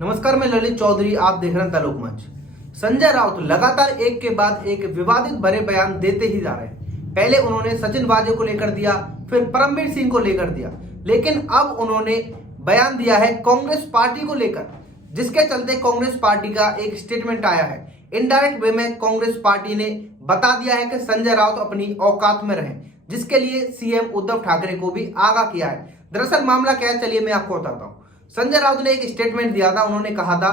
नमस्कार, मैं ललित चौधरी, आप देख रहे हैं तालुक मंच। संजय राउत लगातार एक के बाद एक विवादित भरे बयान देते ही जा रहे हैं। पहले उन्होंने सचिन वाजे को लेकर दिया, फिर परमबीर सिंह को लेकर दिया, लेकिन अब उन्होंने बयान दिया है कांग्रेस पार्टी को लेकर, जिसके चलते कांग्रेस पार्टी का एक स्टेटमेंट आया है। इनडायरेक्ट वे में कांग्रेस पार्टी ने बता दिया है कि संजय राउत अपनी औकात में रहें, जिसके लिए सीएम उद्धव ठाकरे को भी आगाह किया है। दरअसल मामला क्या है, चलिए मैं आपको बताता हूँ। संजय राउत ने एक स्टेटमेंट दिया था। उन्होंने कहा था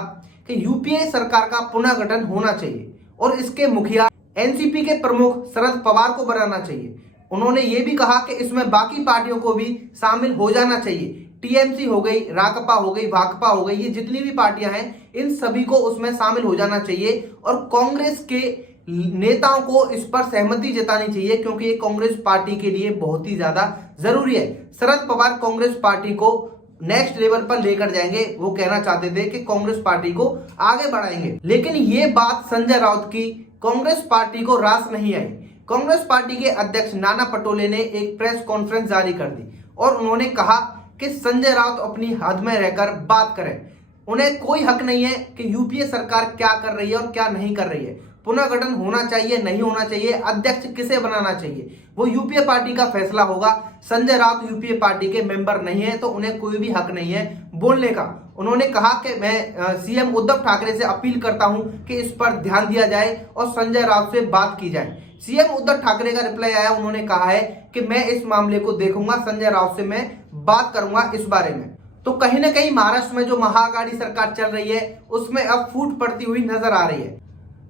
कि यूपीए सरकार का पुनर्गठन होना चाहिए और इसके मुखिया एनसीपी के प्रमुख शरद पवार को बनाना चाहिए। उन्होंने ये भी कहा कि इसमें बाकी पार्टियों को भी शामिल हो जाना चाहिए। टीएमसी हो गई, राकपा हो गई, भाकपा हो गई, ये जितनी भी पार्टियां हैं इन सभी को उसमें शामिल हो जाना चाहिए और कांग्रेस के नेताओं को इस पर सहमति जतानी चाहिए, क्योंकि ये कांग्रेस पार्टी के लिए बहुत ही ज्यादा जरूरी है। शरद पवार कांग्रेस पार्टी को नेक्स्ट लेवल पर लेकर जाएंगे। वो कहना चाहते थे कि कांग्रेस पार्टी को आगे बढ़ाएंगे, लेकिन ये बात संजय राउत की कांग्रेस पार्टी को रास नहीं आई। कांग्रेस पार्टी के अध्यक्ष नाना पटोले ने एक प्रेस कॉन्फ्रेंस जारी कर दी और उन्होंने कहा कि संजय राउत अपनी हद में रहकर बात करें। उन्हें कोई हक नहीं है कि यूपीए सरकार क्या कर रही है और क्या नहीं कर रही है, पुनर्गठन होना चाहिए नहीं होना चाहिए, अध्यक्ष किसे बनाना चाहिए, वो यूपीए पार्टी का फैसला होगा। संजय राउत यूपीए पार्टी के मेंबर नहीं है, तो उन्हें कोई भी हक नहीं है बोलने का। उन्होंने कहा कि मैं सीएम उद्धव ठाकरे से अपील करता हूं कि इस पर ध्यान दिया जाए और संजय राउत से बात की जाए। सीएम उद्धव ठाकरे का रिप्लाई आया। उन्होंने कहा है कि मैं इस मामले को देखूंगा, संजय राउत से मैं बात करूंगा इस बारे में। तो कहीं ना कहीं महाराष्ट्र में जो महाअघाड़ी सरकार चल रही है उसमें अब फूट पड़ती हुई नजर आ रही है।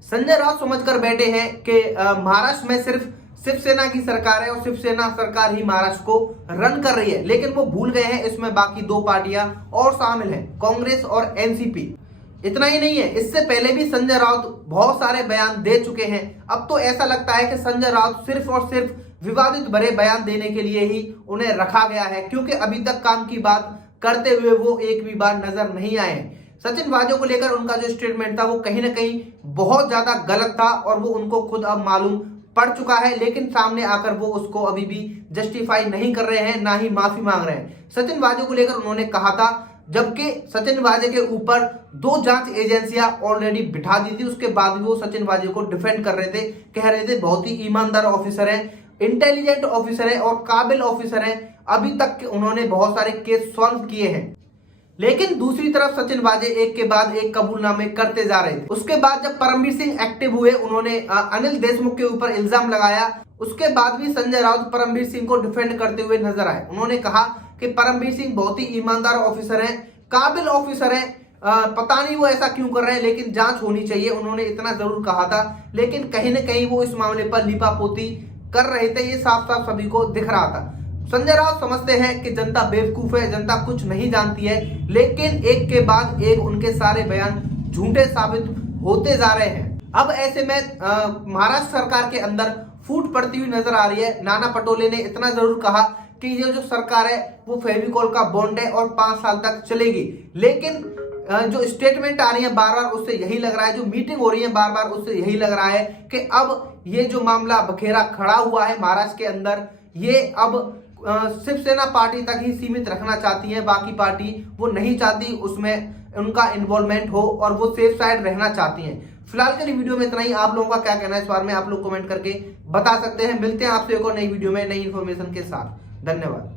संजय राउत समझकर बैठे हैं कि महाराष्ट्र में सिर्फ शिवसेना की सरकार है और शिवसेना सरकार ही महाराष्ट्र को रन कर रही है, लेकिन वो भूल गए हैं इसमें बाकी दो पार्टियां और शामिल हैं, कांग्रेस और एनसीपी। इतना ही नहीं है, इससे पहले भी संजय राउत बहुत सारे बयान दे चुके हैं। अब तो ऐसा लगता है कि संजय राउत सिर्फ और सिर्फ विवादित भरे बयान देने के लिए ही उन्हें रखा गया है, क्योंकि अभी तक काम की बात करते हुए वो एक भी बार नजर नहीं आए। सचिन वाजे को लेकर उनका जो स्टेटमेंट था वो कहीं ना कहीं बहुत ज्यादा गलत था और वो उनको खुद अब मालूम पड़ चुका है, लेकिन सामने आकर वो उसको अभी भी जस्टिफाई नहीं कर रहे हैं, ना ही माफी मांग रहे हैं। सचिन वाजे को लेकर उन्होंने कहा था, जबकि सचिन वाजे के ऊपर 2 जांच एजेंसियां ऑलरेडी बिठा दी थी, उसके बाद भी वो सचिन वाजे को डिफेंड कर रहे थे, कह रहे थे बहुत ही ईमानदार ऑफिसर है, इंटेलिजेंट ऑफिसर है और काबिल ऑफिसर है। अभी तक उन्होंने बहुत सारे केस सॉल्व किए हैं, लेकिन दूसरी तरफ सचिन वाजे एक के बाद एक कबूलनामे करते जा रहे थे। उसके बाद जब परमबीर सिंह एक्टिव हुए, उन्होंने अनिल देशमुख के ऊपर इल्जाम लगाया। उसके बाद भी संजय राउत परमबीर सिंह को डिफेंड करते हुए नजर आए। उन्होंने कहा कि परमबीर सिंह बहुत ही ईमानदार ऑफिसर हैं, काबिल ऑफिसर हैं, पता नहीं वो ऐसा क्यों कर रहे हैं, लेकिन जांच होनी चाहिए, उन्होंने इतना जरूर कहा था। लेकिन कहीं ना कहीं वो इस मामले पर लीपापोती कर रहे थे, ये साफ साफ सभी को दिख रहा था। संजय राउत समझते हैं कि जनता बेवकूफ है, जनता कुछ नहीं जानती है, लेकिन एक के बाद एक उनके सारे बयान झूठे साबित होते जा रहे हैं। अब ऐसे में महाराष्ट्र सरकार के अंदर फूट पड़ती हुई नजर आ रही है। नाना पटोले ने इतना जरूर कहा कि ये जो सरकार है वो फेविकॉल का बॉन्ड है और 5 साल तक चलेगी, लेकिन जो स्टेटमेंट आ रही है बार बार उससे यही लग रहा है, जो मीटिंग हो रही है बार बार उससे यही लग रहा है कि अब ये जो मामला बखेरा खड़ा हुआ है महाराष्ट्र के अंदर, ये अब शिवसेना पार्टी तक ही सीमित रखना चाहती है। बाकी पार्टी वो नहीं चाहती उसमें उनका इन्वॉल्वमेंट हो और वो सेफ साइड रहना चाहती हैं। फिलहाल के वीडियो में इतना ही। आप लोगों का क्या कहना है इस बारे में आप लोग कमेंट करके बता सकते हैं। मिलते हैं आपसे एक और नई वीडियो में नई इन्फॉर्मेशन के साथ। धन्यवाद।